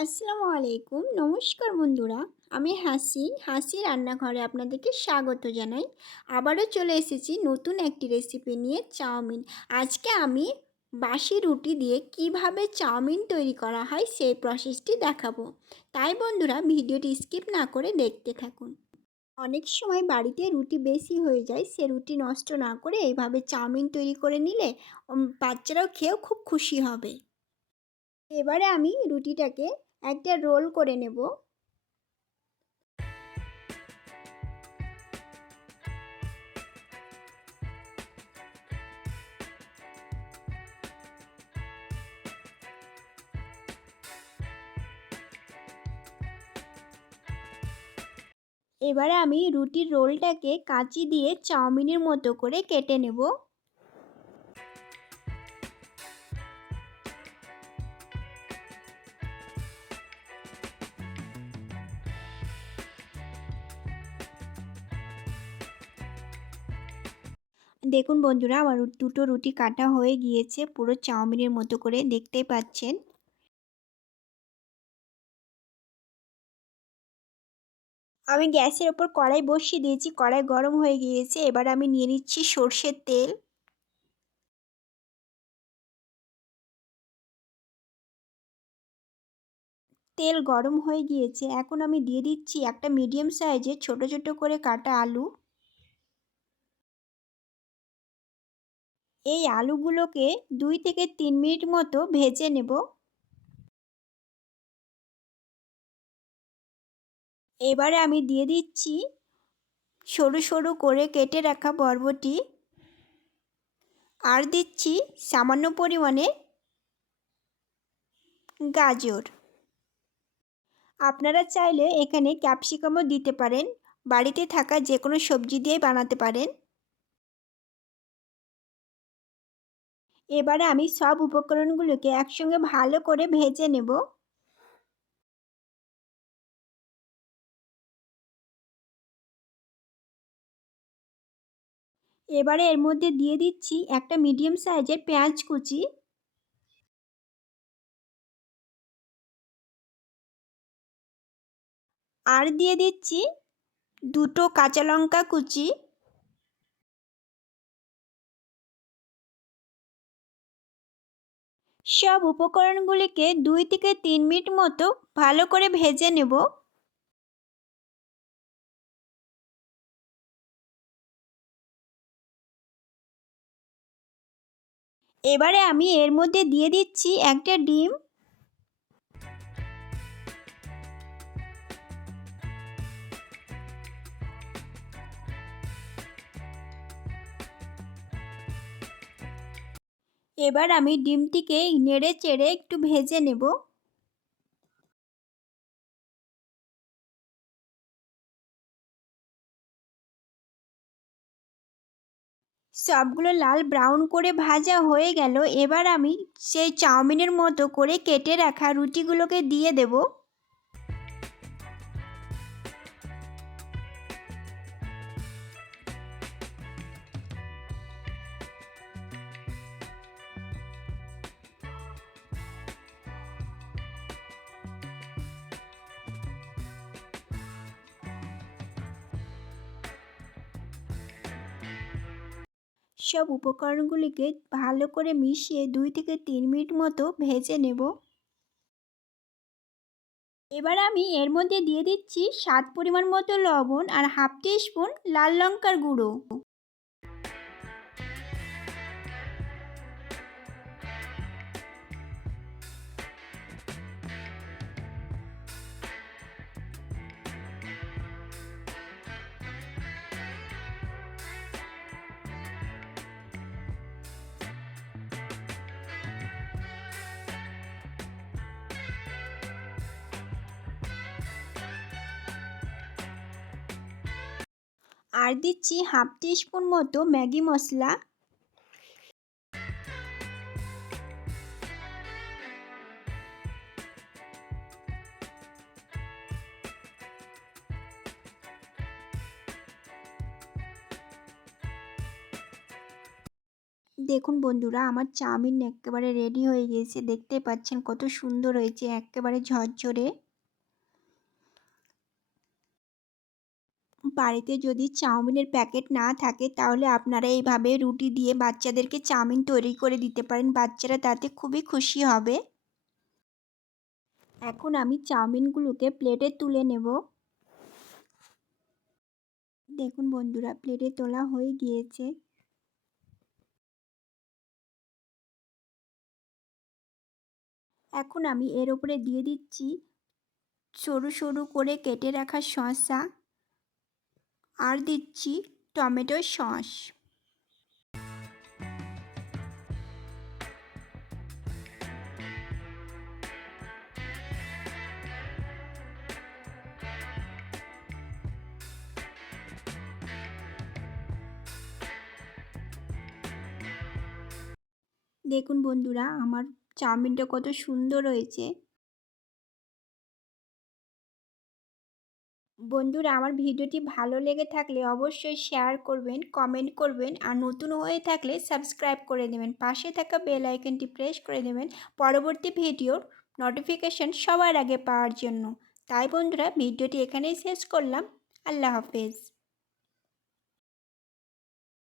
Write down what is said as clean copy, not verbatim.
আসসালামু আলাইকুম। নমস্কার বন্ধুরা। আমি হাসি রান্নাঘরে আপনাদেরকে স্বাগত জানাই। আবারও চলে এসেছি নতুন একটি রেসিপি নিয়ে চাউমিন। আজকে আমি বাসি রুটি দিয়ে কিভাবে চাউমিন তৈরি করা হয় সেই প্রসেসটি দেখাবো। তাই বন্ধুরা ভিডিওটি স্কিপ না করে দেখতে থাকুন। অনেক সময় বাড়িতে রুটি বেশি হয়ে যায়, সে রুটি নষ্ট না করে এইভাবে চাউমিন তৈরি করে নিলে বাচ্চারাও খেয়েও খুব খুশি হবে। এবারে আমি রুটিটাকে একটা রোল করে নেব। এবারে আমি রুটির রোলটাকে কাঁচি দিয়ে চাউমিনের মতো করে কেটে নেব। দেখুন বন্ধুরা, আমার দুটো রুটি কাটা হয়ে গিয়েছে, পুরো চাউমিনের মতো করে দেখতেই পাচ্ছেন। আমি গ্যাসের ওপর কড়াই বসিয়ে দিয়েছি, কড়াই গরম হয়ে গিয়েছে। এবার আমি নিয়ে নিচ্ছি সর্ষের তেল। তেল গরম হয়ে গিয়েছে, এখন আমি দিয়ে দিচ্ছি একটা মিডিয়াম সাইজের ছোট ছোট করে কাটা আলু। এই আলুগুলোকে 2 থেকে 3 মিনিট মতো ভেজে নেব। এবারে আমি দিয়ে দিচ্ছি সরু সরু করে কেটে রাখা বরবটি, আর দিচ্ছি সামান্য পরিমাণে গাজর। আপনারা চাইলে এখানে ক্যাপসিকামও দিতে পারেন, বাড়িতে থাকা যে কোনো সবজি দিয়ে বানাতে পারেন। এবারে আমি সব উপকরণগুলোকে একসঙ্গে ভালো করে ভেজে নেব। এবারে এর মধ্যে দিয়ে দিচ্ছি একটা মিডিয়াম সাইজের পেঁয়াজ কুচি, আর দিয়ে দিচ্ছি দুটো কাঁচা লঙ্কা কুচি। সব উপকরণগুলিকে 2 থেকে 3 মিনিট মতো ভালো করে ভেজে নেব। এবারে আমি এর মধ্যে দিয়ে দিচ্ছি একটা ডিম। এবার আমি ডিমটিকে নেড়ে চেড়ে একটু ভেজে নেব। সবগুলো লাল ব্রাউন করে ভাজা হয়ে গেল। এবার আমি সেই চাউমিনের মতো করে কেটে রাখা রুটিগুলোকে দিয়ে দেব। সব উপকরণগুলিকে ভালো করে মিশিয়ে 2 থেকে 3 মিনিট মতো ভেজে নেব। এবার আমি এর মধ্যে দিয়ে দিচ্ছি স্বাদ পরিমাণ মতো লবণ আর হাফ টিস্পুন লাল লঙ্কার গুঁড়ো। আর দিচ্ছি হাফ টিস্পুন মতো ম্যাগি মশলা। দেখুন বন্ধুরা, আমার চাউমিন এক্কেবারে রেডি হয়ে গিয়েছে। দেখতেই পাচ্ছেন কত সুন্দর হয়েছে, এক্কেবারে ঝরঝরে। বাড়িতে যদি চাউমিনের প্যাকেট না থাকে তাহলে আপনারা এইভাবে রুটি দিয়ে বাচ্চাদেরকে চাউমিন তৈরি করে দিতে পারেন। বাচ্চারা তাতে খুবই খুশি হবে। এখন আমি চাউমিনগুলোকে প্লেটে তুলে নেব। দেখুন বন্ধুরা, প্লেটে তোলা হয়ে গিয়েছে। এখন আমি এর উপরে দিয়ে দিচ্ছি সরু সরু করে কেটে রাখা শসা আর দিচ্ছি টমেটো সস। দেখুন বন্ধুরা, আমার চাউমিনটা কত সুন্দর হয়েছে। বন্ধুরা, আমার ভিডিওটি ভালো লেগে থাকলে অবশ্যই শেয়ার করবেন, কমেন্ট করবেন আর নতুন হয়ে থাকলে সাবস্ক্রাইব করে দেবেন। পাশে থাকা বেল আইকনটি প্রেস করে দেবেন পরবর্তী ভিডিওর নোটিফিকেশন সবার আগে পাওয়ার জন্য। তাই বন্ধুরা, ভিডিওটি এখানেই শেষ করলাম। আল্লাহ হাফেজ।